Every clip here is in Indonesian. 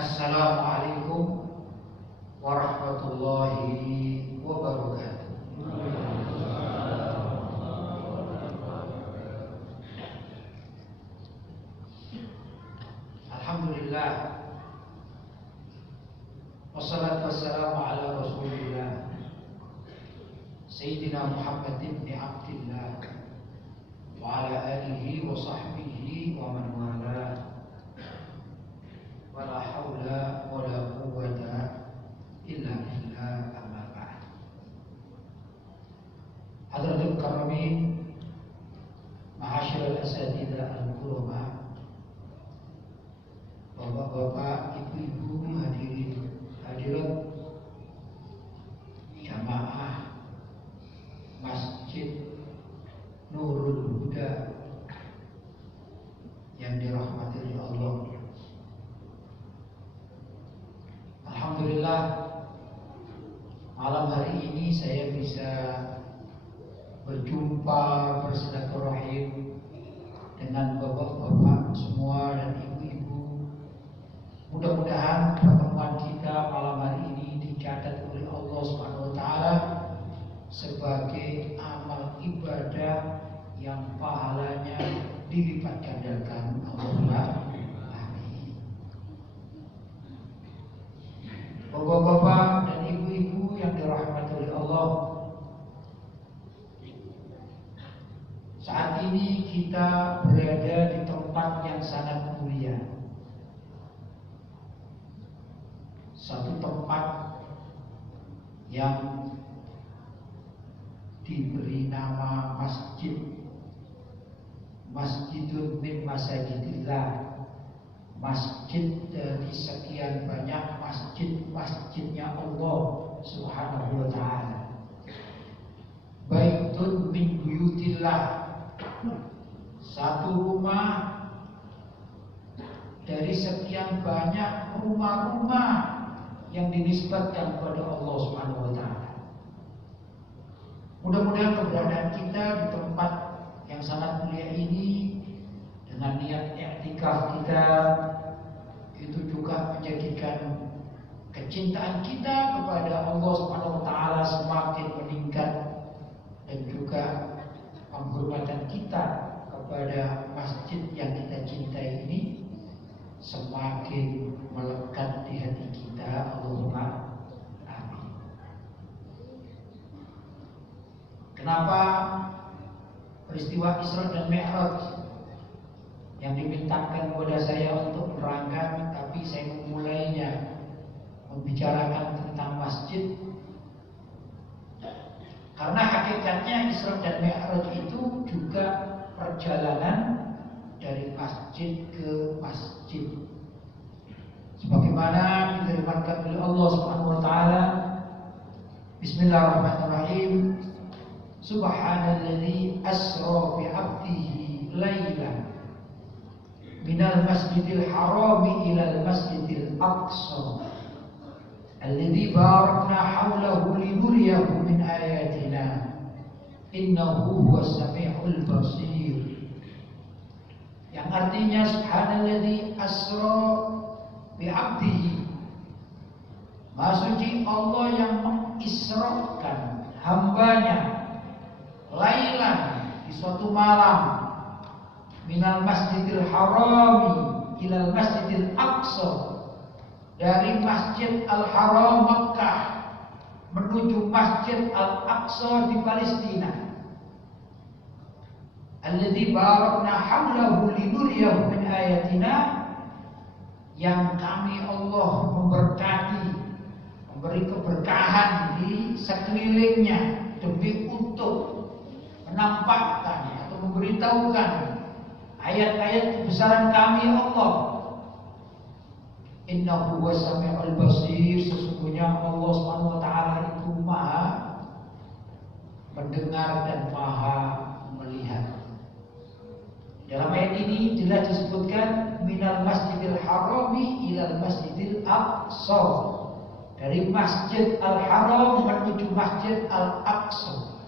Assalamualaikum warahmatullahi wabarakatuh. Alhamdulillah, wassalatu wassalamu ala Rasulillah Sayyidina Muhammad ibn Abdillah wa ala alihi wa sahbihi wa man wala. Wala haula wala quwwata illa billah, amma ba'd. Hadratul karamin, ma'asyiral asatidzah al-kurama, bapak-bapak, ibu-ibu, hadirat jamaah Masjid Nurul Huda yang dirahmati oleh Allah. Alhamdulillah, malam hari ini saya bisa berjumpa, bersilaturahim dengan bapak-bapak semua dan ibu-ibu. Mudah-mudahan pertemuan kita malam hari ini dicatat oleh Allah Subhanahu wa taala sebagai amal ibadah yang pahalanya dilipat gandakan. Allahumma amin. Bapak-bapak dan ibu-ibu yang dirahmati oleh Allah, saat ini kita berada di tempat yang sangat mulia. Satu tempat yang diberi nama masjid, Masjidun min Masajidillah, masjid dari sekian banyak masjid-masjidnya Allah Subhanahu wa ta'ala. Baitun min buyutillah, satu rumah dari sekian banyak rumah-rumah yang dinisbatkan kepada Allah Subhanahu wa ta'ala. Mudah-mudahan keberadaan kita di tempat yang sangat mulia ini dengan niat i'tikaf kita itu juga menjadikan kecintaan kita kepada Allah Subhanahu wa taala semakin meningkat, dan juga penghormatan kita kepada masjid yang kita cintai ini semakin melekat di hati kita. Allahumma amin. Kenapa peristiwa Isra dan Mi'raj yang dimintakan kepada saya untuk menerangkan, tapi saya memulainya membicarakan tentang masjid? Karena hakikatnya Isra dan Mi'raj itu juga perjalanan dari masjid ke masjid. Sebagaimana difirmankan oleh Allah Subhanahu wa taala, Bismillahirrahmanirrahim, Subhanalladzi asra bi 'abdihi lailan minal masjidil harami ilal masjidil aqsa alladzi barakna haulahu linuriyahu min ayatina innahu huwas samiul basir. Yang artinya subhanalladzi asra bi 'abdihi, Maha suci Allah yang mengisrakan hambanya lailan, di suatu malam, minal masjidil harami ilal masjidil aqsa, dari masjid al-haram Makkah menuju masjid al-aqsa di Palestina, alladzi barakna haulahu linuriyahu min ayatina, yang kami Allah memberkati, memberi keberkahan di sekelilingnya demi untuk menampakkan atau memberitahukan ayat-ayat kebesaran kami Allah. Innahu huwas samiul basir, sesungguhnya Allah Subhanahu wa taala itu Maha mendengar dan Maha melihat. Dalam ayat ini jelas disebutkan minal masjidil harami ilal masjidil aqsa, dari masjid al-haram menuju masjid al-aqsa.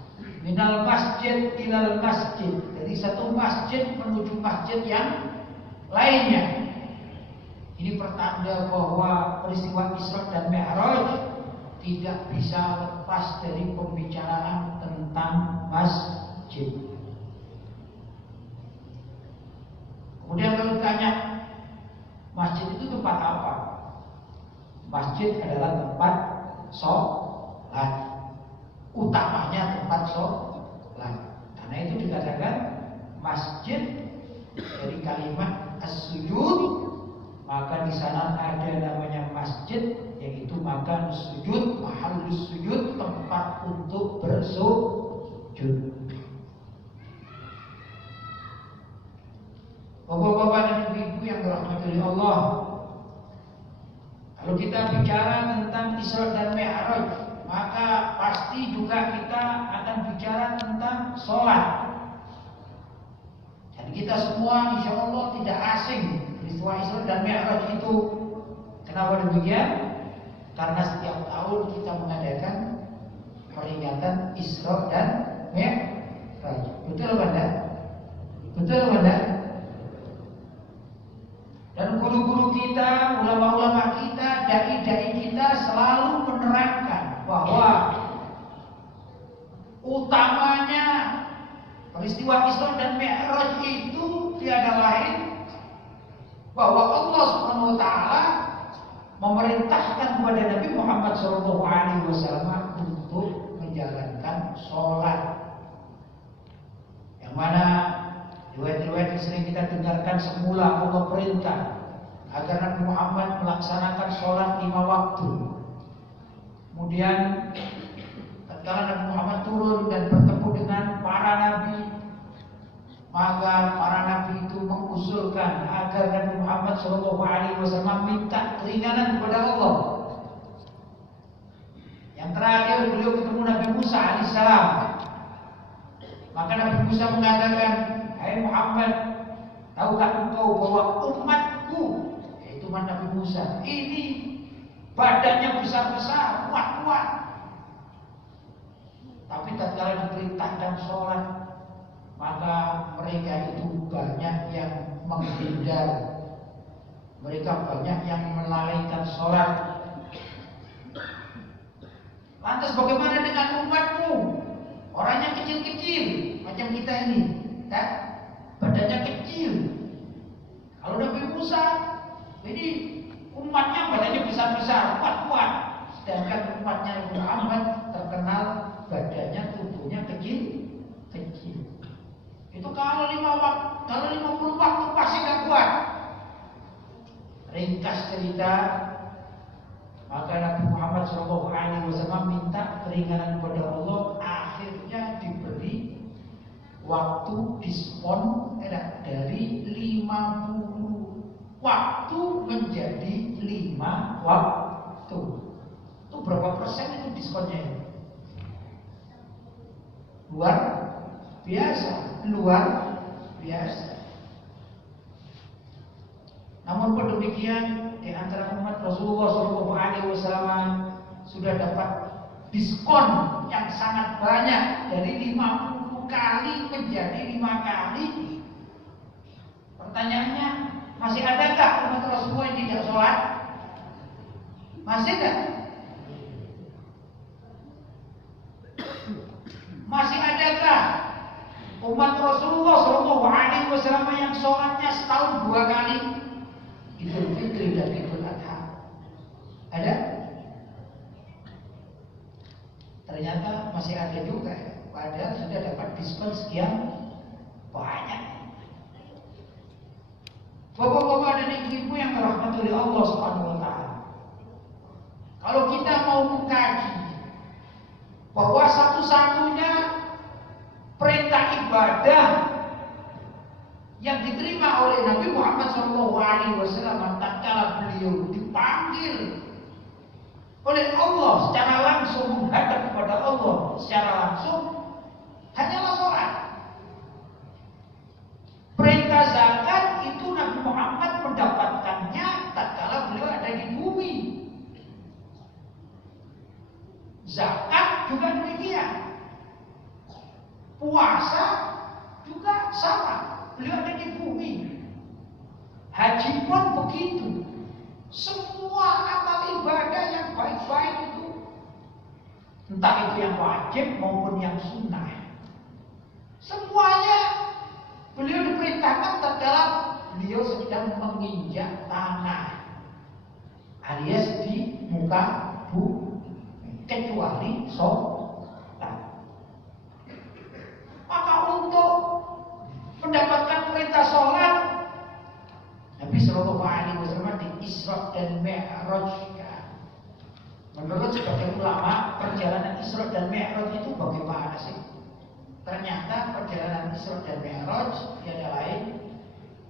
Minal masjid ilal masjid, dari satu masjid menuju masjid yang lainnya. Ini pertanda bahwa peristiwa Isra dan Mi'raj tidak bisa lepas dari pembicaraan tentang masjid. Kemudian kalau ditanya, masjid itu tempat apa? Masjid adalah tempat sholat, utamanya tempat sholat. Karena itu dikatakan masjid dari kalimat as-sujud, maka di sana ada namanya masjid, yaitu makan sujud, mahallus sujud, tempat untuk bersujud. Bapak-bapak dan ibu-ibu yang dirahmati Allah, kalau kita bicara tentang Isra dan Mi'raj, maka pasti juga kita akan bicara tentang sholat. Dan kita semua insya Allah tidak asing peristiwa Isra dan Mi'raj itu. Kenapa demikian? Karena setiap tahun kita mengadakan peringatan Isra dan Mi'raj. Betul apa enggak? Betul apa enggak? Dan guru-guru kita, ulama-ulama kita, dai-dai kita selalu menerangkan bahwa utamanya peristiwa Isra dan Mi'raj itu tiada lain bahwa Allah Subhanahu wa taala memerintahkan kepada Nabi Muhammad SAW untuk menjalankan sholat, yang mana riwayat-riwayat yang sering kita dengarkan, semula Allah perintah agar Nabi Muhammad melaksanakan sholat 5 waktu. Kemudian tatkala Nabi Muhammad turun dan bertemu dengan para nabi, maka para nabi itu mengusulkan agar Nabi Muhammad SAW minta keringanan kepada Allah. Yang terakhir beliau ketemu Nabi Musa alaihissalam. Maka Nabi Musa mengatakan, "Hai Muhammad, tahukah engkau bahwa umatku," yaitu umat Nabi Musa, "ini badannya besar-besar, kuat-kuat. Tapi tatkala diperintahkan sholat, maka mereka itu banyak yang menghindar. Mereka banyak yang melalaikan sholat. Lantas bagaimana dengan umatmu? Orangnya kecil-kecil, macam kita ini, kan? Badannya kecil. Kalau Nabi Musa, ini umatnya badannya besar-besar, kuat-kuat. Sedangkan umatnya Nabi Muhammad terkenal badannya, tubuhnya kecil-kecil. Itu kalau 50 waktu pasti gak kuat." Ringkas cerita, maka Nabi Muhammad SAW minta keringanan kepada Allah. Akhirnya diberi waktu diskon dari 50 waktu menjadi 5 waktu. Itu berapa persen itu diskonnya? Luar biasa, luar biasa. Namun demikian, di antara umat Rasulullah SAW sudah dapat diskon yang sangat banyak, dari 50 kali menjadi 5 kali. Pertanyaannya, masih adakah umat Rasulullah yang tidak sholat? Masih tidak? Masih adakah umat Rasulullah SAW yang sholatnya setahun 2 kali? Idul Fitri dan Idul Adha. Ada? Ternyata masih ada juga ya. Padahal sudah dapat diskon sekian banyak. Bapak-bapak dan ibu-ibu yang dirahmati oleh Allah Subhanahu wa taala, kalau kita mau mengkaji bahwa satu-satunya perintah ibadah yang diterima oleh Nabi Muhammad SAW tatkala beliau dipanggil oleh Allah secara langsung, menghadap kepada Allah secara langsung, hanyalah sholat. Perintah zakat itu Nabi Muhammad mendapatkannya tatkala beliau ada di bumi. Zakat juga demikian. Puasa juga sama, beliau ada di bumi. Haji pun begitu. Semua amal ibadah yang baik-baik itu, entah itu yang wajib maupun yang sunnah, semuanya beliau diperintahkan tatkala beliau sedang menginjak tanah alias di muka bumi, kecuali sholat. Maka untuk mendapatkan perintah sholat, Nabi Shallallahu Alaihi Wasallam di Isra dan Mi'raj. Menurut sebagian ulama, perjalanan Isra dan Mi'raj itu bagaimana sih? Ternyata perjalanan Isra dan Mi'raj tiada lain.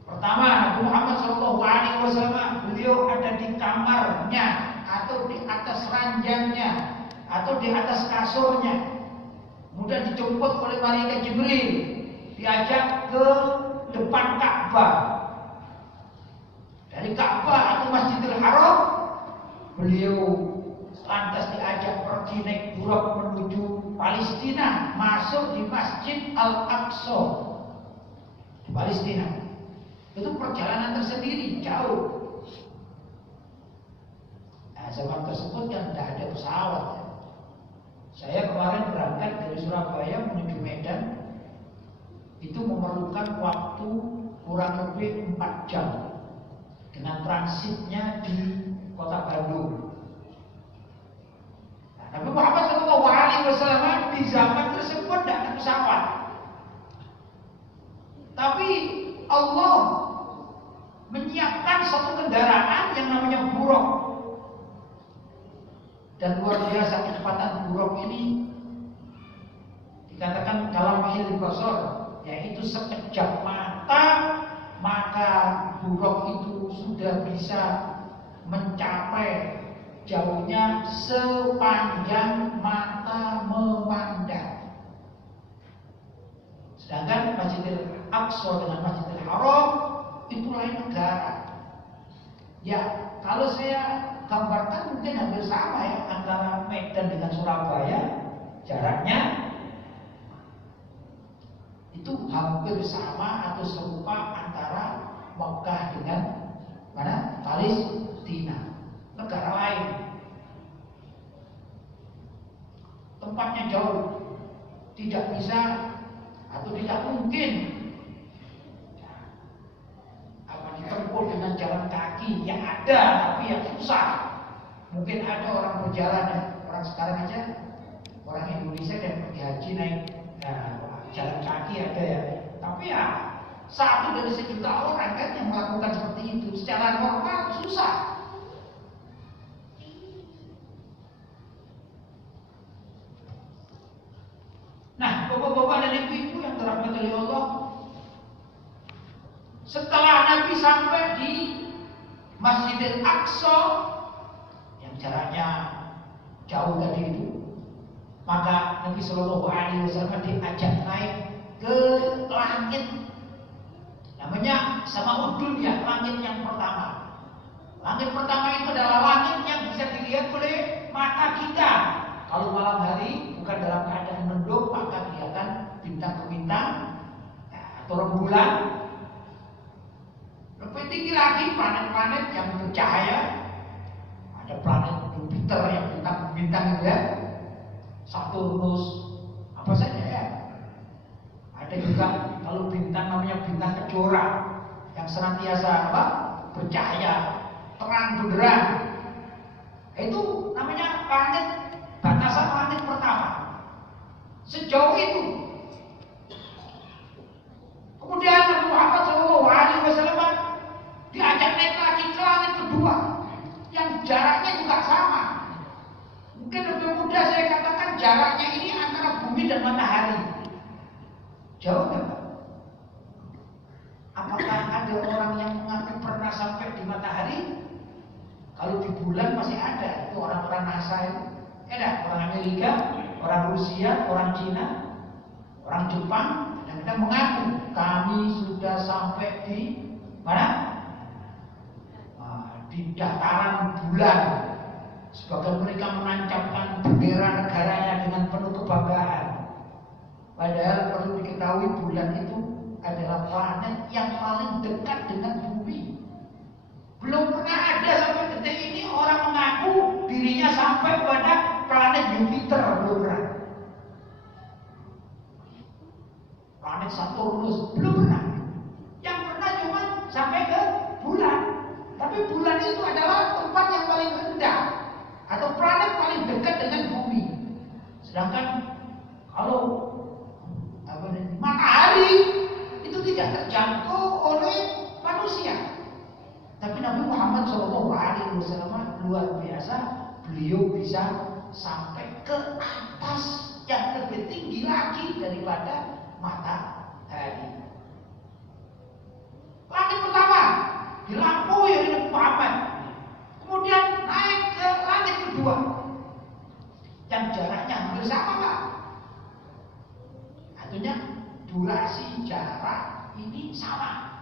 Pertama, Nabi Muhammad SAW beliau ada di kamarnya atau di atas ranjangnya atau di atas kasurnya. Kemudian dijemput oleh malaikat Jibril, diajak ke depan Ka'bah. Dari Ka'bah atau Masjidil Haram, beliau lantas diajak pergi naik buruk menuju Palestina, masuk di Masjid Al-Aqsa di Palestina. Itu perjalanan tersendiri, jauh. Nah, zaman tersebut kan tidak ada pesawat. Saya kemarin berangkat dari Surabaya menuju Medan, itu memerlukan waktu kurang lebih 4 jam dengan transitnya di kota Bandung. Nah, Nabi Muhammad SAW di zaman tersebut tidak ada pesawat, tapi Allah menyiapkan satu kendaraan yang namanya buruk. Dan luar biasa kecepatan buruk ini dikatakan dalam ilmu basar, yaitu sekejap mata, maka buruk itu sudah bisa mencapai jauhnya sepanjang mata memandang. Sedangkan Masjidil Aqsa dengan Masjidil Haram itu lain negara. Ya, kalau saya gambarkan mungkin hampir sama ya, antara Medan dengan Surabaya, jaraknya itu hampir sama atau serupa antara Mekah dengan mana? Palestina, negara lain. Tempatnya jauh, tidak bisa atau tidak mungkin ditempuh dengan jalan kaki. Yang ada tapi yang susah. Mungkin ada orang berjalan ya, orang sekarang aja, orang Indonesia yang pergi haji naik jalan kaki ada ya. Tapi ya 1 dari sejuta orang kan yang melakukan seperti itu. Secara normal susah. Nah, bapak-bapak dan ibu-ibu yang dirahmati oleh Allah, setelah Nabi sampai di Masjidil Aqsa yang jaraknya jauh tadi itu, maka Nabi Shallallahu Alaihi Wasallam diajak naik ke langit, namanya Sama'ud Dunya, langit yang pertama. Langit pertama itu adalah langit yang bisa dilihat oleh mata kita. Kalau malam hari bukan dalam keadaan mendung, maka kelihatan bintang ke bintang atau rembulan. Lebih tinggi lagi planet-planet yang bercahaya. Ada planet Jupiter yang bintang-bintang itu ya, Saturnus, apa saja ya. Ada juga kalau bintang namanya bintang kejora yang senantiasa apa? Bercahaya, terang benderang. Itu namanya planet, batasan planet pertama. Sejauh itu. Kemudian Nabi Muhammad SAW diajak naik lagi ke langit kedua yang jaraknya juga sama. Mungkin lebih mudah saya katakan jaraknya ini antara bumi dan matahari. Jauh nggak Pak? Apakah ada orang yang mengaku pernah sampai di matahari? Kalau di bulan masih ada, itu orang-orang NASA itu. Ada orang Amerika, orang Rusia, orang Cina, orang Jepang, kadang-kadang mengaku kami sudah sampai di mana? Di dataran bulan. Sebagian mereka menancapkan bendera negaranya dengan penuh kebanggaan. Padahal perlu diketahui bulan itu adalah planet yang paling dekat dengan bumi. Belum pernah ada sampai detik ini orang mengaku dirinya sampai pada planet Jupiter, belum pernah. Planet Saturnus belum pernah. Yang pernah cuma sampai ke bulan. Tapi bulan itu adalah tempat yang paling rendah atau planet paling dekat dengan bumi. Sedangkan kalau matahari itu tidak terjangkau oleh manusia. Tapi Nabi Muhammad SAW luar biasa, beliau bisa sampai ke atas yang lebih tinggi lagi daripada matahari. Langit pertama dilampaui oleh Nabi Muhammad, kemudian naik ke langit kedua yang jaraknya hampir sama, Pak. Artinya durasi jarak ini sama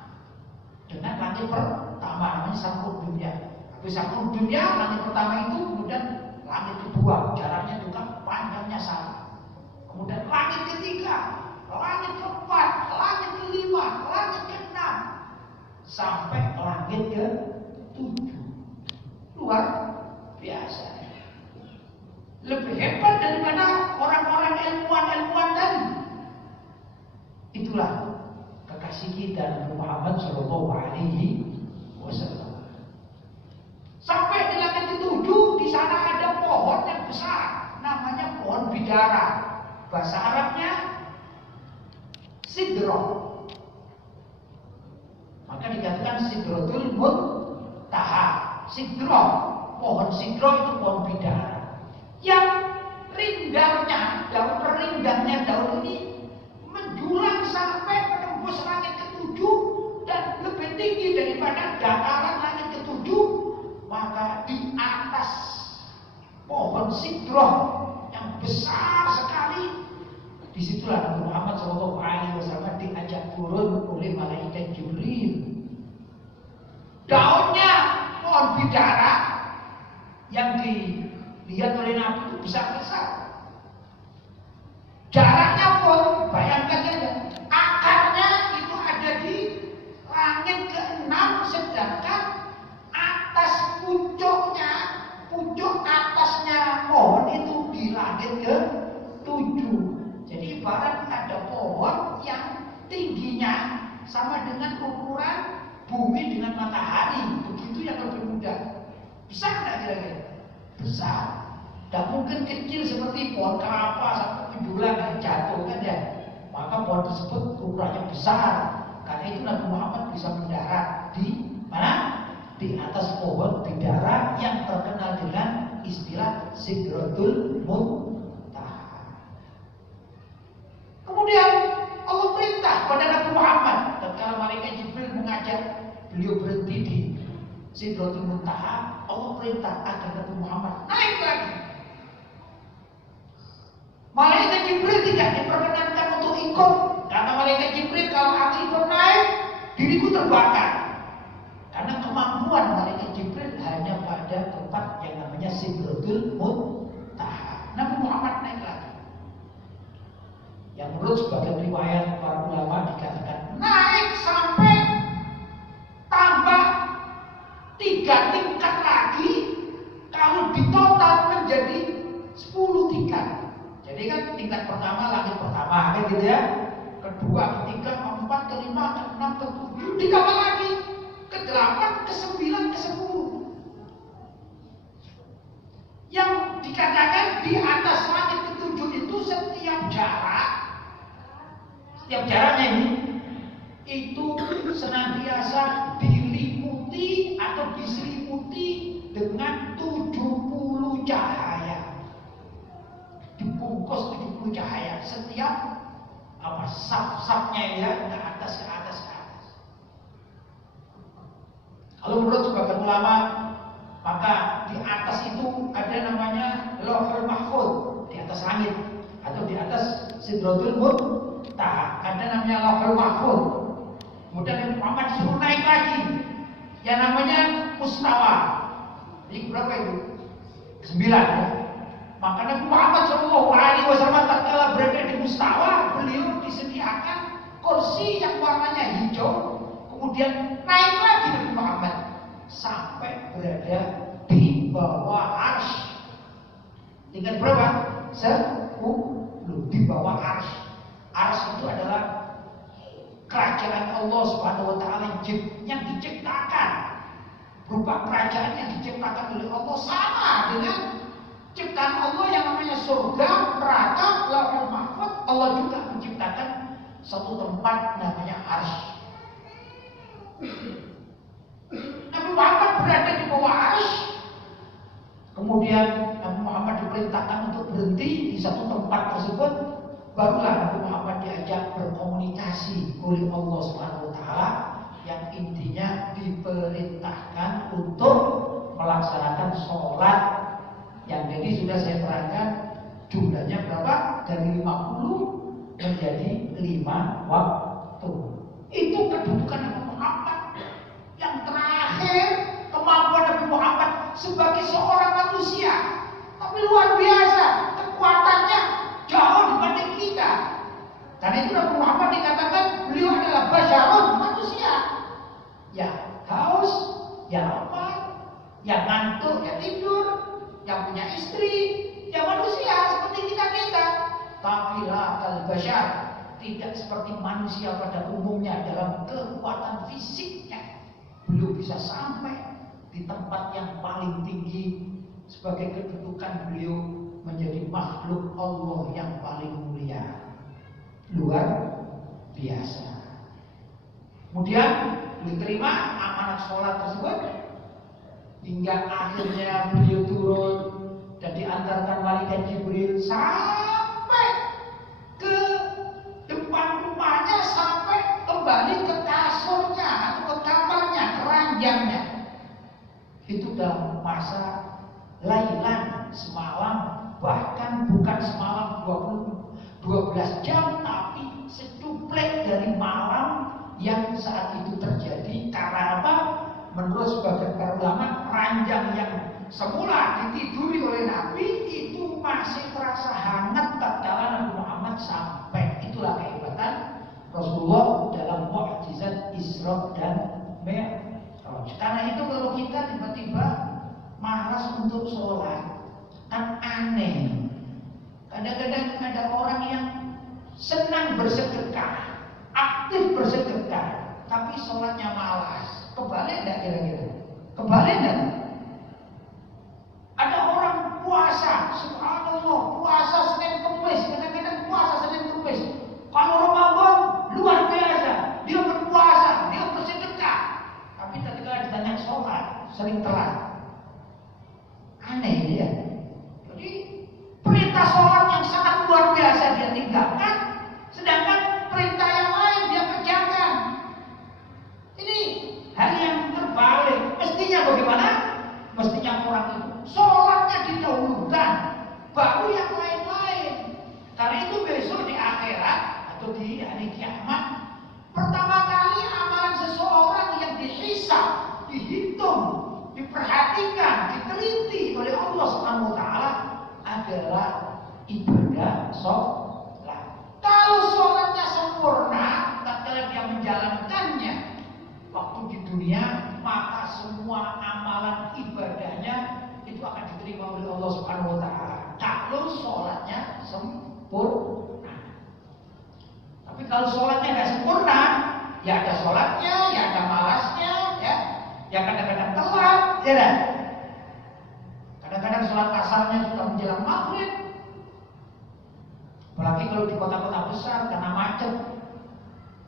dengan langit pertama, namanya Samsung Dunia. Habis Samsung Dunia, langit pertama itu, kemudian langit kedua, jaraknya juga panjangnya sama. Kemudian langit ketiga, langit keempat, langit kelima, langit keenam, sampai langit ke-7. Luar biasa. Lebih hebat daripada orang-orang ilmuwan tadi. Itulah kekasih kita Nabi Muhammad SAW. Sampai di langit ke-7, di sana ada pohon yang besar, namanya pohon bidara. Bahasa Arabnya sidroh. Maka dikatakan sidrotul muntaha. Sidroh, pohon sidroh itu pohon bidara. Yang ringgangnya daun ini menjulang sampai menembus langit ke-7 dan lebih tinggi daripada dataran langit ke-7. Maka di atas pohon sidroh yang besar sekali, disitulah Nabi Muhammad SAW diajak turun oleh malaikat Jibril. Daunnya pohon bidara yang dilihat oleh Nabi itu besar-besar. Jaraknya pun bayangkan saja, akarnya itu ada di langit ke-6, sedangkan atas pucuk atasnya pohon itu di langit ke-7. Jadi ibarat ada pohon yang tingginya sama dengan ukuran bumi dengan matahari, begitu yang lebih mudah. Besar nggak kira-kira? Besar. Tidak mungkin kecil seperti pohon kelapa sampai menjulang jatuh kan ya. Maka pohon tersebut ukurannya besar. Karena itu Nabi Muhammad bisa mendarat di mana? Di atas pohon bidara yang terkenal dengan istilah Sidratul Muntaha. Kemudian Allah perintah pada Nabi Muhammad, tatkala malaikat Jibril mengajak beliau berhenti di Sidratul Muntaha, Allah perintah agar Nabi Muhammad naik lagi. Malaikat Jibril tidak diperkenankan untuk ikut, karena malaikat Jibril kalau aku ikut naik, diriku terbakar. Karena kemampuan malaikat Jibril hanya pada tempat yang namanya Sidratul Muntaha. Nabi Muhammad naik lagi. Yang menurut sebagian riwayat para ulama dikatakan naik sampai tambah 3 tingkat lagi, kalau ditotal menjadi 10 tingkat. Jadi kan tingkat pertama langit pertama kan gitu ya, kedua, ketiga, keempat, kelima, keenam, ketujuh, ditambah lagi ke-8, ke-9, ke-10. Yang dikatakan di atas langit ke-7 itu setiap jaraknya ini itu senantiasa diliputi atau diselimuti dengan 70 cahaya. Dibungkus 70 cahaya setiap saf-safnya ya, ke atas. Kalau menurut sebagian ulama, maka di atas itu ada namanya Lauhul Mahfuz, di atas langit atau di atas Sidratul Muntaha ada namanya Lauhul Mahfuz. Kemudian Muhammad disuruh naik lagi yang namanya Mustawa. Ini berapa itu? 9 ya. Maka Nabi Muhammad SAW tatkala berada di Mustawa, beliau disediakan kursi yang warnanya hijau. Kemudian naik lagi Nabi Muhammad sampai berada di bawah arsy. Tingkat berapa? 10 di bawah arsy. Arsy itu adalah kerajaan Allah Subhanahu wa taala yang diciptakan. Berupa kerajaan yang diciptakan oleh Allah sama dengan ciptaan Allah yang namanya surga, neraka, Lauhul Mahfuz. Allah juga menciptakan satu tempat namanya arsy. Nabi Muhammad berada di bawah arsy. Kemudian Nabi Muhammad diperintahkan untuk berhenti di satu tempat tersebut. Barulah Nabi Muhammad diajak berkomunikasi oleh Allah Subhanahu wa taala yang intinya diperintahkan untuk melaksanakan sholat yang tadi sudah saya terangkan jumlahnya berapa? Dari 50 menjadi 5 waktu. Itu kedudukan Nabi Muhammad. Yang terakhir, kemampuan Nabi Muhammad sebagai seorang manusia. Tapi luar biasa, kekuatannya jauh dibanding kita. Karena itu Nabi Muhammad dikatakan beliau adalah basyarun, manusia. Ya haus, ya lapar, ya ngantuk, ya tidur, yang punya istri, ya manusia seperti kita. Tapi la al-basyar, tidak seperti manusia pada umumnya dalam kekuatan fisiknya. Belum bisa sampai di tempat yang paling tinggi sebagai kedudukan beliau menjadi makhluk Allah yang paling mulia. Luar biasa. Kemudian diterima amanat sholat tersebut hingga akhirnya beliau turun dan diantarkan malaikat Jibril sampai ke depan rumahnya, sampai kembali ke kasurnya atau ke kamarnya, keranjangnya. Itu dalam masa lailan, semalam, bahkan bukan semalam 12 jam, tapi secuplek dari malam yang saat itu terjadi. Karena apa? Menurut sebagian para ulama, ranjang yang semula ditiduri oleh Nabi itu masih terasa hangat tatkala Nabi Muhammad sampai. Itulah kehebatan Rasulullah dalam mukjizat Isra dan Mi'raj. Karena itu kalau kita tiba-tiba malas untuk sholat, kan aneh. Kadang-kadang ada orang yang senang bersedekah, aktif bersedekah, tapi sholatnya malas. Kebalik enggak kira-kira? Kebalik enggak? Ada orang puasa, subhanallah, puasa Senin Kemis, kadang-kadang puasa Senin Kemis. Kalau Ramadan luar biasa, dia berpuasa, dia bersedekah, tapi ketika ditanya sholat sering telat. Aneh dia. Jadi perintah sholat yang sangat luar biasa dia tinggalkan, sedangkan perintah yang lain dia kerjakan. Ini hal yang terbalik. Mestinya bagaimana? Mestinya orang itu sholatnya didahulukan, baru yang lain-lain. Karena itu besok di akhirat atau di hari kiamat, pertama kali amalan seseorang yang dihisab, dihitung, diperhatikan, diteliti oleh Allah Subhanahu wa taala adalah ibadah sholat. Kalau sholatnya sempurna, tatkala dia menjalankannya waktu di dunia, maka semua amalan ibadahnya itu akan diterima oleh Allah Subhanahu wa taala. Kalau sholatnya sempurna. Tapi kalau sholatnya nggak sempurna, ya ada sholatnya, ya ada malasnya, ya kadang-kadang telat, ya kan? Kadang-kadang sholat asalnya sudah menjelang maghrib. Apalagi kalau di kota-kota besar karena macet,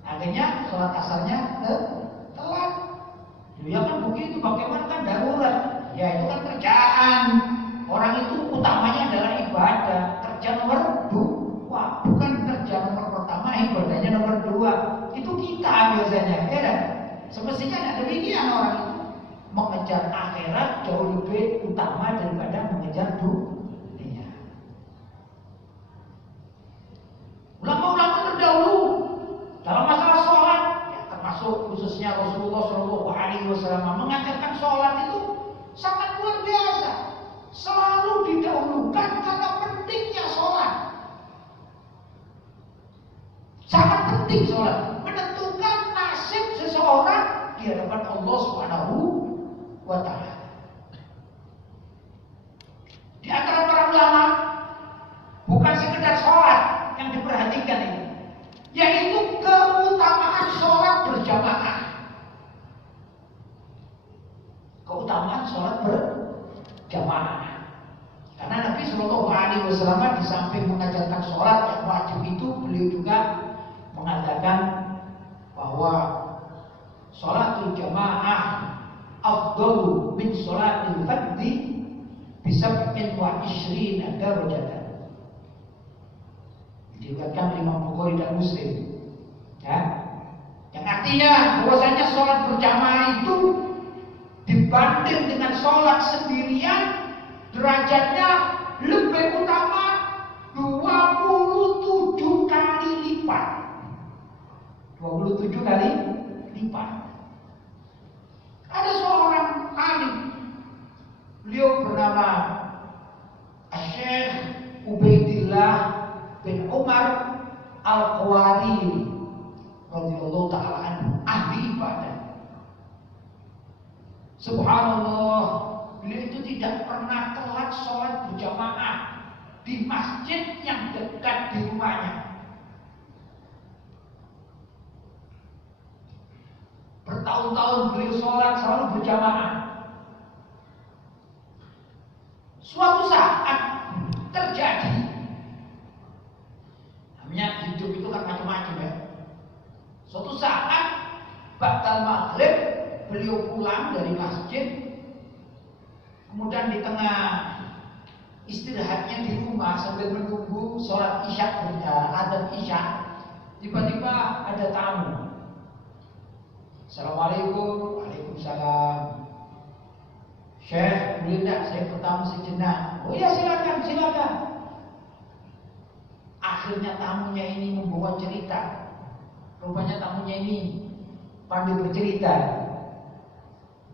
akhirnya sholat asalnya telat. Ya kan begitu, bagaimana kan darurat? Ya itu kan kerjaan. Orang itu utamanya adalah ibadah. Kerja nomor 2, bukan kerja nomor pertama, ibadahnya nomor 2. Itu kita biasanya, ya kan? Semestinya ada demikian orang itu. Mengejar akhirat jauh lebih utama daripada mengejar dunia. Ulama-ulama terdahulu dalam masalah sholat, ya, termasuk khususnya Rasulullah SAW mengajarkan sholat itu sangat luar biasa. Selalu didahulukan karena pentingnya sholat. Sangat penting sholat, menentukan nasib seseorang di hadapan Allah Subhanahu wa ta'ala. Di antara para ulama bukan sekedar sholat yang diperhatikan ini, yaitu keutamaan sholat berjamaah. Keutamaan sholat berjamaah. Karena Nabi Shallallahu Alaihi Wasallam di samping mengajarkan sholat yang wajib itu, beliau juga mengatakan bahwa sholatul jamaah afdalu min sholatil fardhi bisab'in wa ishrina darajatan. Diriwayatkan Imam Bukhari dan Muslim. Ya. Yang artinya bahwasanya sholat berjamaah itu dibanding dengan sholat sendirian, derajatnya lebih utama 27 kali lipat. 27 kali lipat. Ada seorang alim, beliau bernama Syekh Ubaidillah bin Umar Al-Qawariri radhiyallahu ta'ala anhu, ahli ibadah. Subhanallah, beliau itu tidak pernah telat sholat berjamaah di masjid yang dekat di rumahnya. Bertahun-tahun beliau sholat selalu berjamaah. Suatu saat terjadi, namanya hidup itu kan macam-macam ya. Suatu saat ba'dal maghrib beliau pulang dari masjid, kemudian di tengah istirahatnya di rumah sambil menunggu sholat isya, adzan isya, tiba-tiba ada tamu. Assalamualaikum. Waalaikumsalam. Syekh, boleh tidak saya bertamu sejenak? Oh ya, silakan, silakan. Akhirnya tamunya ini membawa cerita. Rupanya tamunya ini pandai bercerita.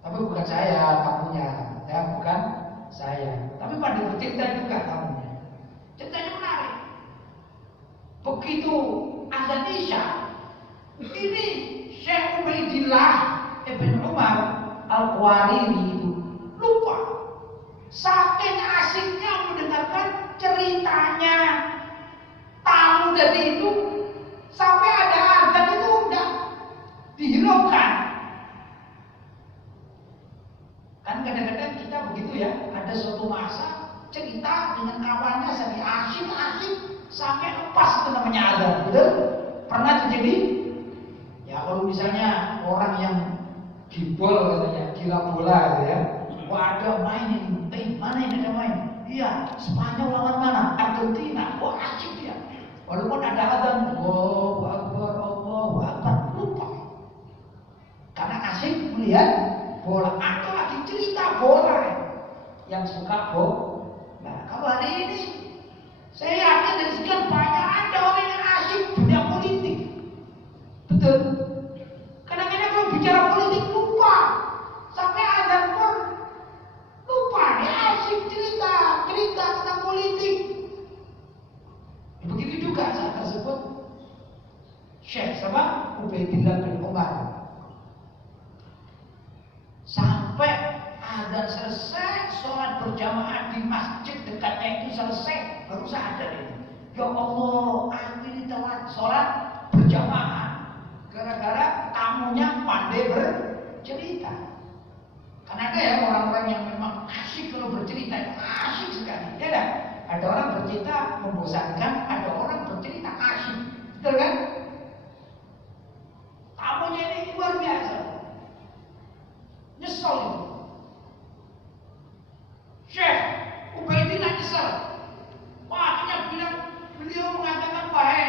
Tapi bukan saya tamunya, ya bukan saya. Tapi pandai bercerita juga tamunya. Ceritanya menarik. Begitu azan isya, ini Syekh Ubaidillah ibn Umar Al-Qawariri itu lupa. Saking asiknya mendengarkan ceritanya tamu tadi itu, sampai ada azan itu udah dihiraukan. Kan kadang-kadang kita begitu ya, ada suatu masa cerita dengan kawannya sampai asik-asik sampai lepas, itu namanya azan, betul? Pernah terjadi? Ya kalau misalnya orang yang gibol katanya, gila bola gitu ya. Wah ada main ini, mana ini ada main? Iya, Spanyol lawan mana? Argentina. Wah asik dia. Walaupun ada azan, Allahu Akbar, Allahu Akbar, lupa. Karena asik melihat bola atau lagi cerita bola yang suka bola. Nah kalau hari ini saya yakin dari sekian banyak ada orang yang asik dunia politik, betul. Kadang-kadang kalau bicara politik lupa, sampai azan pun lupa. Dia asik cerita tentang politik. Begitu juga saat tersebut Syekh sama Ubaidillah bin Umar. Sampai azan selesai, sholat berjamaah di masjid dekatnya itu selesai, baru sadar ini. Ya Allah, aku ini telat sholat berjamaah gara-gara tamunya pandai bercerita. Karena ada ya orang-orang yang memang asik kalau bercerita, asik sekali. Ya kan? Ada orang bercerita membosankan, ada orang bercerita asik, betul kan? Tamunya ini luar biasa. Nyesel itu. Syekh Ubaidillah nyesel. Wah, akhirnya beliau mengatakan, wahai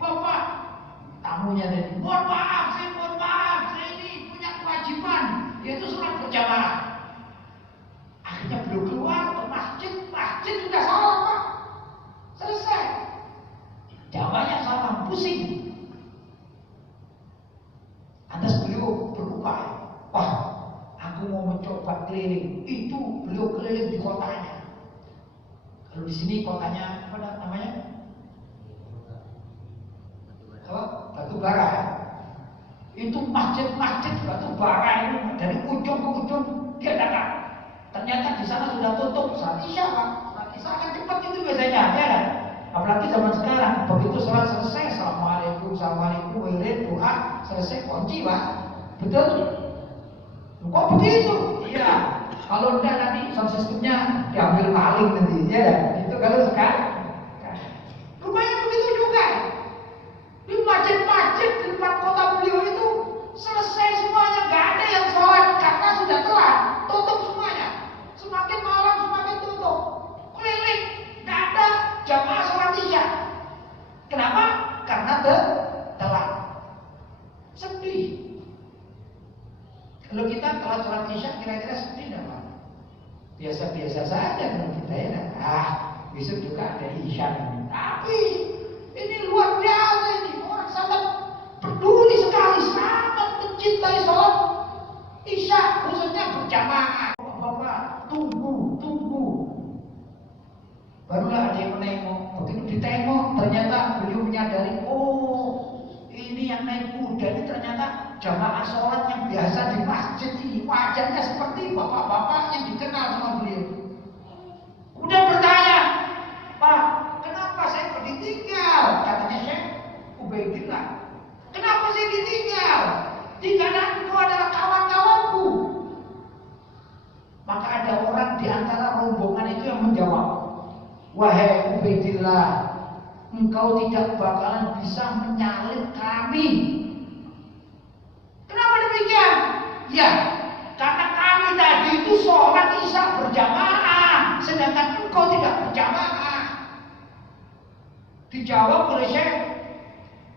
Bapak, tamunya tadi, mohon maaf, saya ini punya kewajiban, yaitu sholat berjamaah. Akhirnya beliau keluar ke masjid sudah salam Pak, selesai. Jamaahnya salam, pusing. Lantas beliau berupaya, wah, aku mau mencoba keliling. Itu beliau keliling di kotanya. Kalau di sini kotanya apa namanya? Apa? Batubara. Itu masjid batu bara itu dari ujung ke ujung dia datang. Ternyata di sana sudah tutup saat Isya, Pak. Saat Isya akan cepat itu biasanya, ya kan? Apalagi zaman sekarang, begitu sholat selesai, assalamualaikum, assalamualaikum, wirid, doa, selesai, kunci, Pak. Betul? Kok begitu? Iya. Kalau enggak nanti sound sistemnya diambil maling nanti, ya kan? Itu kalau sekarang. Rupanya begitu juga. Di masjid-masjid di depan kota beliau itu selesai semuanya, nggak ada yang sholat karena sudah telat, tutup semuanya. Semakin malam semakin tutup, keliling, nggak ada jamaah sholat Isya. Kenapa? Karena telat. Sedih. Kalau kita telat sholat Isya kira-kira sedih nggak, Pak? Biasa-biasa saja kalau kita ya. Besok juga ada Isya. Tapi ini luar biasa ini. Orang sangat peduli sekali, sangat mencintai sholat Isya, khususnya berjamaah. Bapak, tunggu. Barulah ada yang menengok. Begitu ditengok, ternyata beliau menyadari, oh ini yang naik kuda ini ternyata jamaah sholat yang biasa di masjid ini. Wajahnya seperti bapak-bapak yang dikenal sama beliau. Kemudian bertanya, Pak, kenapa saya kok ditinggal? Katanya Syekh Ubaidillah. Kenapa saya ditinggal? Dikatakan engkau adalah kawan-kawanku. Maka ada orang di antara rombongan itu yang menjawab, wahai Ubaidillah, engkau tidak bakalan bisa menyalip kami. Kenapa demikian? Ya, karena kami tadi itu sholat Isya berjamaah, sedangkan engkau tidak berjamaah. Dijawab oleh Syekh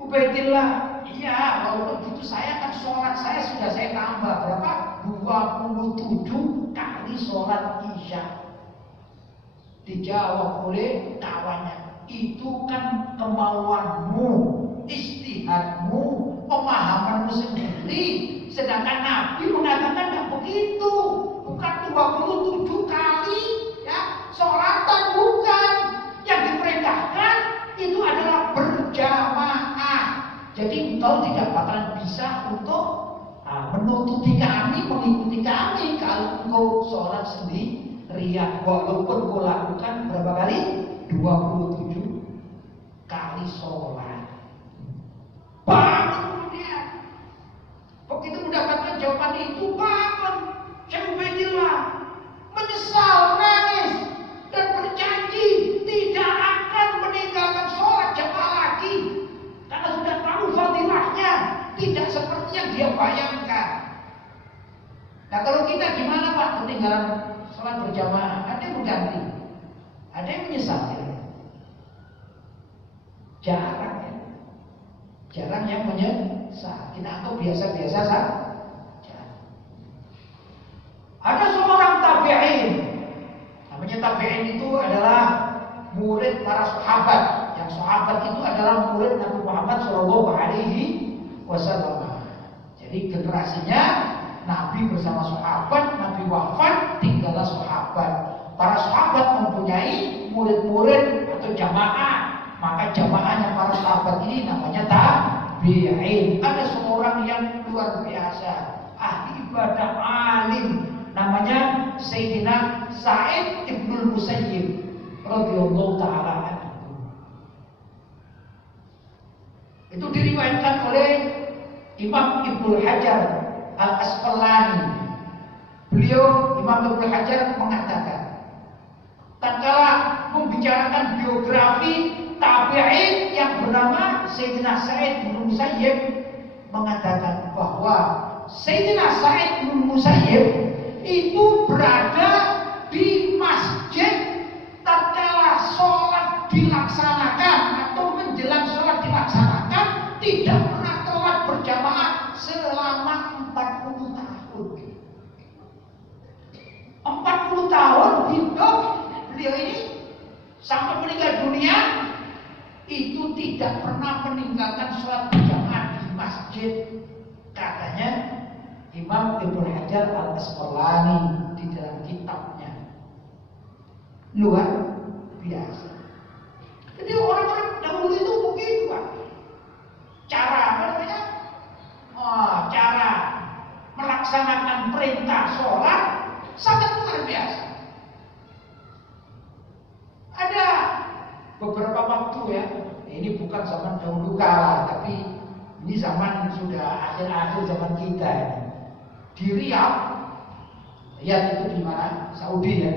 Ubaidillah, iya, walaupun begitu saya kan sholat saya sudah saya tambah berapa? 27 kali sholat Isya. Dijawab oleh kawannya, itu kan kemauanmu, istihadmu, pemahamanmu sendiri. Sedangkan Nabi mengatakan tidak begitu, bukan 27 kali ya sholatan, bukan. Yang diperintahkan itu adalah berjamaah. Jadi engkau tidak bakalan bisa untuk menutupi kami, mengikuti kami kalau engkau sholat sendirian. Walaupun kau lakukan berapa kali? 27 kali sholat. Bangun kemudian. Begitu mendapatkan jawaban itu, bangun Syekh Ubaidillah, menyesal, nangis, dan berjanji tidak akan meninggalkan sholat jamaah lagi karena sudah tahu fadilahnya tidak seperti yang dia bayangkan. Nah, kalau kita gimana, Pak, ketinggalan sholat berjamaah? Ada yang mengganti, ada yang menyesal ya? Jarang ya, jarang yang menyesal. Kita anggap biasa-biasa saja. Ada seorang tabi'in, namanya tabi'in itu adalah murid para sahabat. Yang sahabat itu adalah murid Nabi Muhammad Shallallahu Alaihi Wasallam. Jadi generasinya Nabi bersama sahabat, Nabi wafat, tinggallah sahabat. Para sahabat mempunyai murid-murid atau jamaah. Maka jamaahnya para sahabat ini namanya tabi'in. Ada seorang yang luar biasa, ahli ibadah, alim, namanya Sayyidina Sa'id Ibnul Musayyib radhiyallahu ta'ala anhu. Itu diriwayatkan oleh Imam Ibnu Hajar Al-Asqalani. Beliau, Imam Ibnu Hajar, mengatakan, tatkala membicarakan biografi tabi'in yang bernama Sayyidina Sa'id bin Musayyib, mengatakan bahwa Sayyidina Sa'id bin Musayyib itu berada di masjid tatkala sholat dilaksanakan atau menjelang sholat dilaksanakan, tidak pernah sholat berjamaah selama 40 tahun. 40 tahun hidup beliau ini sampai meninggal dunia itu tidak pernah meninggalkan sholat berjamaah di masjid. Katanya Imam Ibnu Hajar Al-Asqalani di dalam kitabnya. Luar biasa. Jadi orang-orang dahulu itu begitu, Pak. Cara apa namanya? Cara melaksanakan perintah sholat sangat luar biasa. Ada beberapa waktu ya, ini bukan zaman dahulu kala, tapi ini zaman sudah akhir-akhir zaman kita ini. Di Riyadh, Riyadh itu di mana? Saudi ya.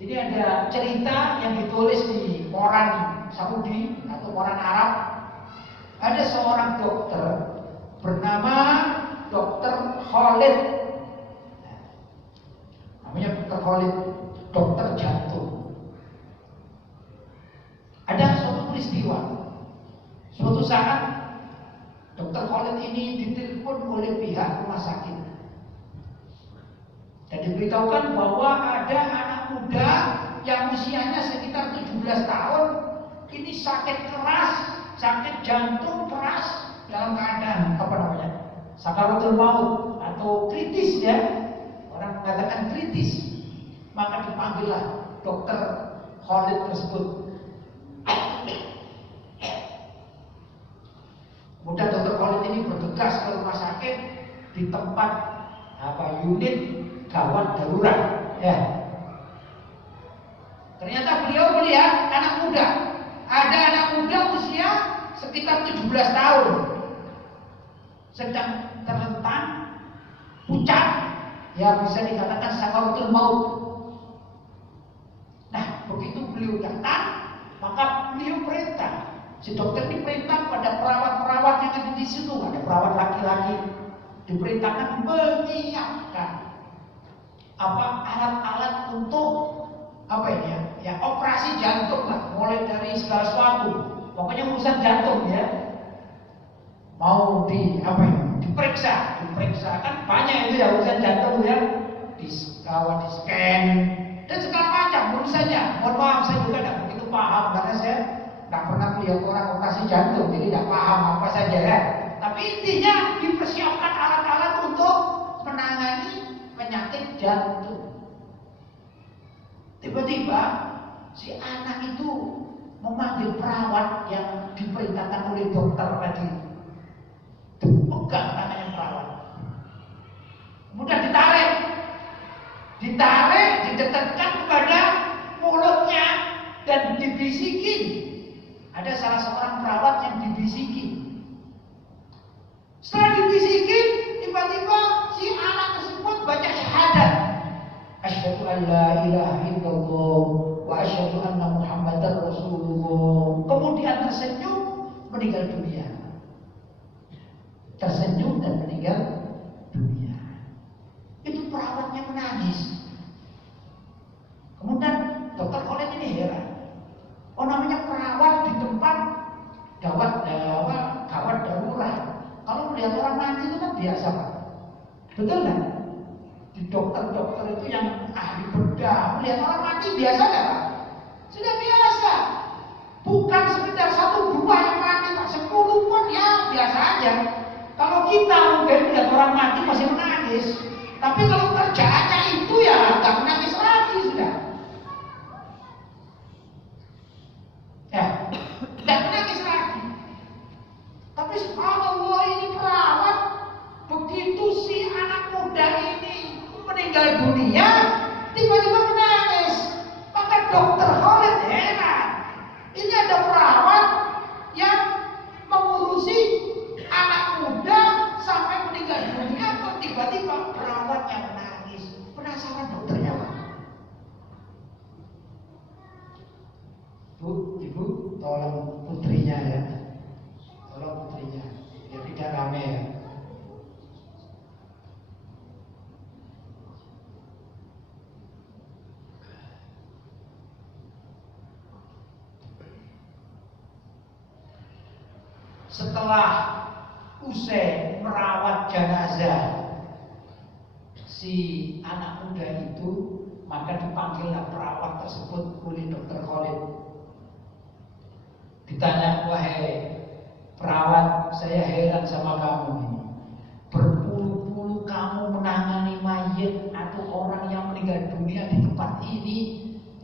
Ini ada cerita yang ditulis di koran Saudi atau koran Arab. Ada seorang dokter bernama Dokter Khalid. Namanya Dokter Khalid, dokter jantung. Ada suatu peristiwa. Suatu saat Dokter Khalid ini ditelepon oleh pihak rumah sakit dan diberitahukan bahwa ada anak muda yang usianya sekitar 17 tahun ini sakit keras, sakit jantung keras dalam keadaan sakaratul maut atau kritis ya. Orang mengatakan kritis. Maka dipanggillah Dokter Khalid tersebut. Kemudian Dokter Khalid ini bergegas ke rumah sakit di tempat unit gawat darurat ya. Ternyata beliau melihat anak muda. Ada anak muda usia sekitar 17 tahun sedang terlentang pucat, ya bisa dikatakan sakaratul maut. Nah, begitu beliau datang, maka beliau perintah, si dokter ini perintah pada perawat-perawat yang ada di situ, ada perawat laki-laki, diperintahkan menyiapkan alat-alat untuk ya operasi jantung lah, mulai dari segala sesuatu, pokoknya urusan jantung ya. Mau diperiksa kan banyak itu ya urusan jantung ya, di scan dan segala macam urusannya. Mohon maaf saya juga tidak begitu paham karena saya tidak pernah melihat orang operasi jantung, jadi tidak paham apa saja ya. Tapi intinya dipersiapkan alat-alat untuk menangani penyakit jantung. Tiba-tiba si anak itu memanggil perawat yang diperintahkan oleh dokter tadi. Pegang tangannya perawat. Kemudian ditarik, didekatkan kepada mulutnya dan dibisikin. Ada salah seorang perawat yang dibisikin. Setelah dibisikin, tiba-tiba si anak tersebut baca syahadat. Asyhadu an la ilaha illallah wa asyhadu anna Muhammadar Rasulullah. Kemudian tersenyum meninggal dunia. Tersenyum dan meninggal dunia. Itu perawatnya menangis. Kemudian Dokter Khalid ini heran. Oh, namanya perawat di tempat gawat darurat. Kalau melihat orang mati itu kan biasa, Pak. Betul kan? Di dokter-dokter itu yang ahli bedah melihat orang mati biasa nggak, Pak? Sudah biasa. Bukan sekedar 1-2 yang mati, Pak. 10 pun ya biasa aja. Kalau kita mungkin melihat orang mati masih menangis, tapi kalau kerjaannya itu ya nggak menangis lagi sudah. Ya, nggak menangis lagi. Tapi subhanallah, ini perawat, begitu si anak muda ini meninggal dunia, tiba-tiba menangis. Maka Dokter Khalid heran. Ini ada perawat yang mengurusi anak muda sampai meninggal dunia, kok tiba-tiba perawat yang menangis. Penasaran dokternya, Pak. Bu, Ibu, tolong putrinya ya. Tolong putrinya, biar tidak rame ya. Setelah usai merawat jenazah si anak muda itu, maka dipanggillah perawat tersebut oleh Dokter Khalid. Ditanya, wahai perawat, saya heran sama kamu ini. Berpuluh-puluh kamu menangani mayit atau orang yang meninggal dunia di tempat ini,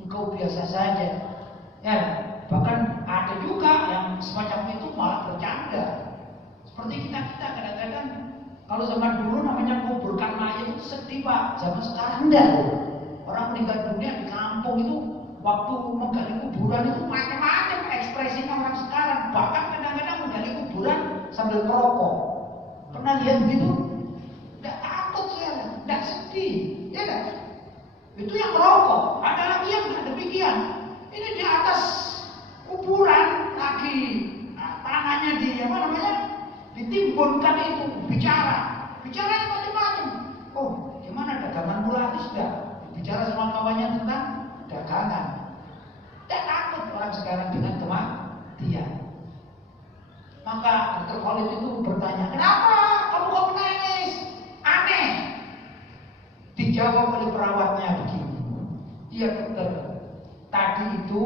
engkau biasa saja. Ya, bahkan ada juga yang semacam itu malah bercanda. Seperti kita kadang-kadang Kalau zaman dulu namanya kuburkan mayat itu sedih Pak. Zaman sekarang enggak. Orang meninggal dunia di kampung itu waktu menggali kuburan itu macam-macam ekspresinya orang sekarang. Bahkan kadang-kadang menggali kuburan sambil merokok. Pernah lihat begitu? Enggak takut saya, enggak sedih. Ya enggak? Itu yang merokok. Ada lagi yang enggak demikian. Ini di atas kuburan lagi tangannya di apa namanya? Ditimbunkan itu bicaranya macam-macam. Oh, gimana dagangan gratis enggak? Bicara sama kawannya tentang dagangan. Tidak takut orang sekarang dengan kematian. Maka dokter Khalid itu bertanya, kenapa kamu kok menangis? Aneh. Dijawab oleh perawatnya begini, iya dokter, tadi itu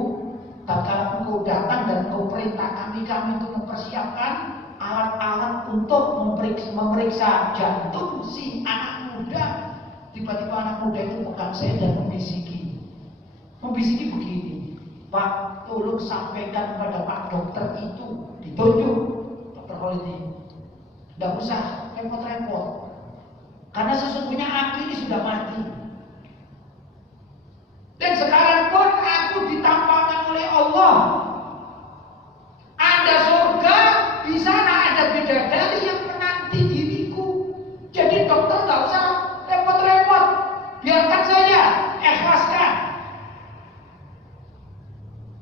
tatkala engkau datang dan engkau perintah kami untuk mempersiapkan alat-alat untuk memeriksa jantung si anak muda. Tiba-tiba anak muda itu pegang saya dan membisiki begini, Pak, tolong sampaikan kepada Pak dokter itu, ditunjuk dokter Khalid ini, tidak usah repot-repot, karena sesungguhnya aku ini sudah mati. Dan sekarang pun aku ditampakkan oleh Allah. Ada surga, di sana ada bidadari yang menanti diriku. Jadi dokter nggak usah repot-repot, biarkan saja, ikhlaskan.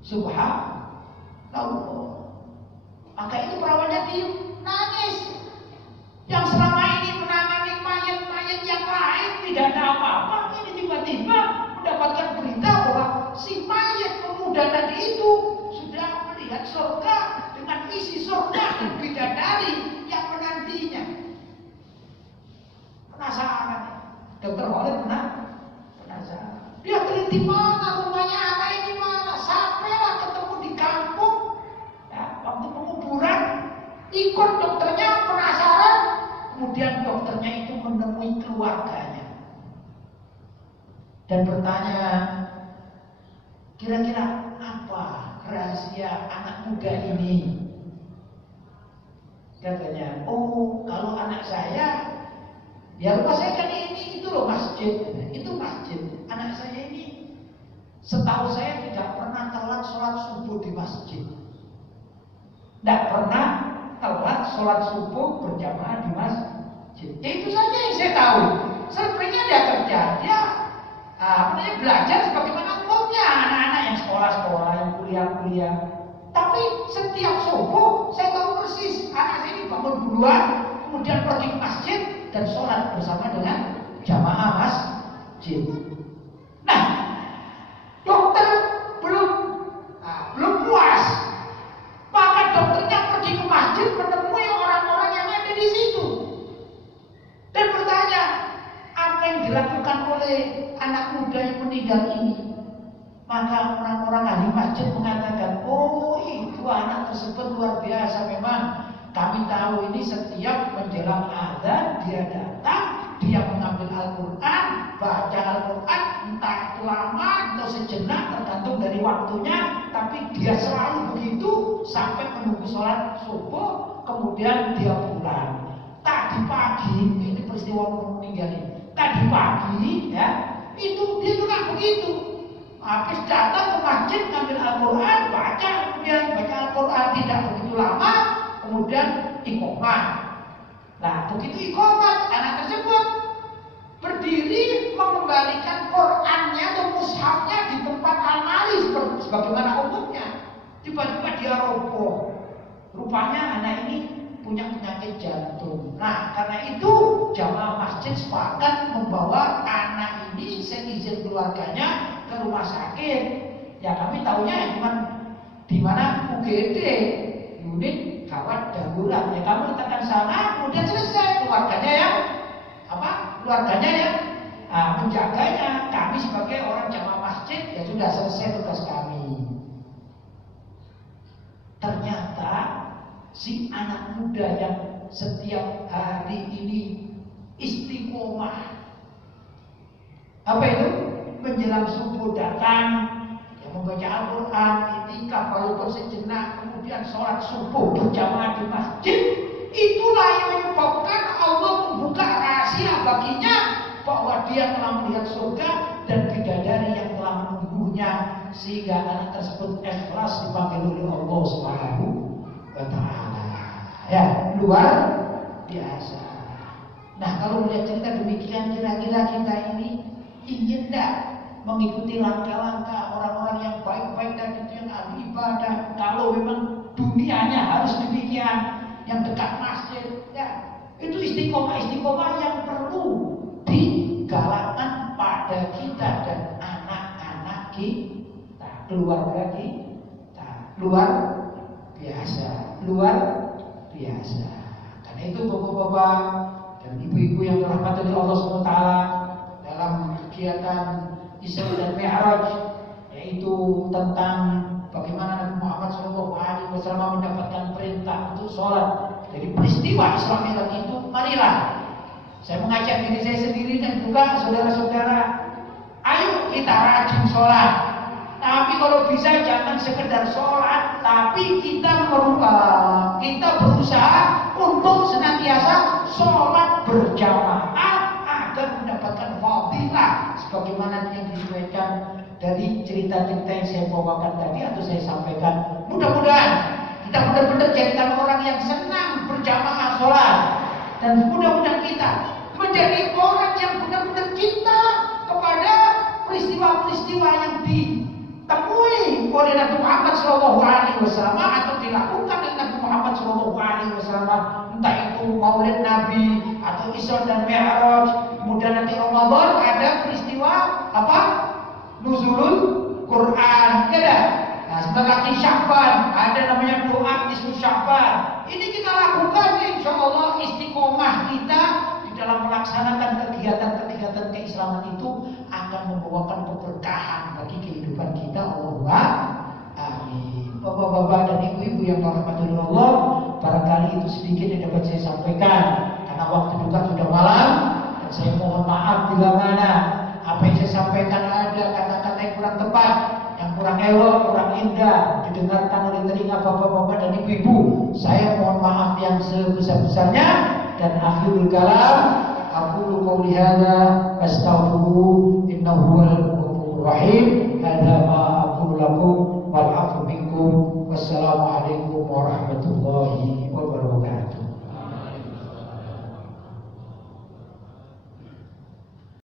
Subhanallah. Maka itu perawatnya diem, nangis. Yang selama ini menangani mayat-mayat yang lain tidak ada apa-apa, ini tiba-tiba mendapatkan berita bahwa si mayat pemuda tadi itu sudah melihat surga dengan isi surga dan bidadari yang menantinya. Penasaran, dokter Khalid penasaran. Dia teliti mana rumahnya anak ini mana, sampailah ketemu di kampung. Ya, waktu penguburan ikut dokternya penasaran. Kemudian dokternya itu menemui keluarganya dan bertanya, kira-kira apa rahasia anak muda ini? Katanya, oh kalau anak saya, ya rumah saya kan ini, itu loh masjid, itu masjid. Anak saya ini, setahu saya tidak pernah telat sholat subuh di masjid. Tidak pernah telat sholat subuh berjamaah di masjid. Itu saja yang saya tahu. Selebihnya dia kerja, dia belajar sebagaimana umumnya anak-anak yang sekolah-sekolah, yang kuliah-kuliah. Tapi setiap subuh saya tahu persis anak saya ini bangun duluan, kemudian pergi ke masjid dan sholat bersama dengan jamaah masjid. Nah, dokter belum puas. Maka dokternya pergi ke masjid menemui orang-orang yang ada di situ dan bertanya, apa yang dilakukan oleh anak muda yang meninggal ini? Maka orang-orang ahli masjid mengatakan, oh itu anak tersebut luar biasa memang. Kami tahu ini setiap menjelang azan dia datang, dia mengambil Al-Quran, baca Al-Quran, entah itu lama atau sejenak tergantung dari waktunya, tapi dia selalu begitu sampai menunggu sholat subuh, kemudian dia pulang. Tadi pagi, ini peristiwa meninggal ini, tadi pagi ya, itu dia juga begitu. Habis datang ke masjid, ngambil Al-Quran, baca, kemudian baca Al-Quran tidak begitu lama, kemudian iqomah. Nah, begitu iqomah, anak tersebut berdiri mengembalikan Qurannya atau mushafnya di tempat almari sebagaimana umumnya. Tiba-tiba dia roboh. Rupanya anak ini punya penyakit jantung. Nah, karena itu jamaah masjid sepakat membawa anak ini seizin keluarganya ke rumah sakit. Ya kami tahunya cuma di mana UGD, unit gawat darurat. Ya kamu letakkan sana, kemudian selesai. Keluarganya yang menjaganya. Kami sebagai orang jamaah masjid ya sudah selesai tugas kami. Ternyata si anak muda yang setiap hari ini istiqomah, apa itu? Menjelang subuh datang, yang membaca Al-Quran, itikaf walaupun sejenak, kemudian sholat subuh berjamaah di masjid, Itulah yang menyebabkan Allah membuka rahasia baginya bahwa dia telah melihat surga dan bidadari yang telah menunggunya, sehingga anak tersebut ikhlas dipanggil oleh Allah Subhanahu wa Ta'ala. Ya, luar biasa. Nah, kalau melihat cerita demikian, kira-kira kita ini ingin tidak mengikuti langkah-langkah orang-orang yang baik-baik dan itu yang ahli ibadah? Kalau memang dunianya harus demikian, yang dekat masjid, ya, itu istiqomah yang perlu digalakkan pada kita dan anak-anak kita, keluarga kita. Luar biasa, luar biasa. Karena itu bapak-bapak dan ibu-ibu yang dirahmati oleh Allah SWT, dalam kegiatan Isra dan Mi'raj, yaitu tentang bagaimana Nabi Muhammad SAW mendapatkan perintah untuk sholat. Dari peristiwa Isra Mi'raj itu, marilah saya mengajak diri saya sendiri dan juga saudara-saudara, ayo kita rajin sholat. Tapi kalau bisa jangan sekedar sholat, tapi kita berusaha untuk senantiasa sholat berjamaah agar mendapatkan fadilah sebagaimana yang disebutkan dari cerita-cerita yang saya bawakan tadi atau saya sampaikan. Mudah-mudahan kita benar-benar jadikan orang yang senang berjamaah sholat, dan mudah-mudahan kita menjadi orang yang benar-benar cinta kepada peristiwa-peristiwa yang ditemui oleh Nabi Muhammad SAW atau dilakukan oleh Nabi Muhammad SAW, entah itu Maulid Nabi atau Isra dan Mi'raj. Kemudian nanti Ramadan ada peristiwa apa? Nuzulul Quran, ya. Nah, sebentar lagi Sya'ban ada namanya doa nisfu Sya'ban. Ini kita lakukan, insya Allah istiqomah kita di dalam melaksanakan kegiatan-kegiatan keislaman itu akan membawakan keberkahan bagi kehidupan kita. Allahumma amin. Bapak-bapak dan ibu-ibu yang dirahmati Allah, barangkali itu sedikit yang dapat saya sampaikan karena waktu juga sudah malam, dan saya mohon maaf bila mana apa yang saya sampaikan ada kata-kata yang kurang tepat, yang kurang elok, kurang indah didengarkan oleh telinga bapak-bapak dan ibu-ibu. Saya mohon maaf yang sebesar-besarnya, dan akhirul kalam aqulu qouli hadza astaghfiru innahu huwal ghafurur rahim. Hadza ma aqulu lakum wal 'afwu minkum. Wassalamu alaikum warahmatullahi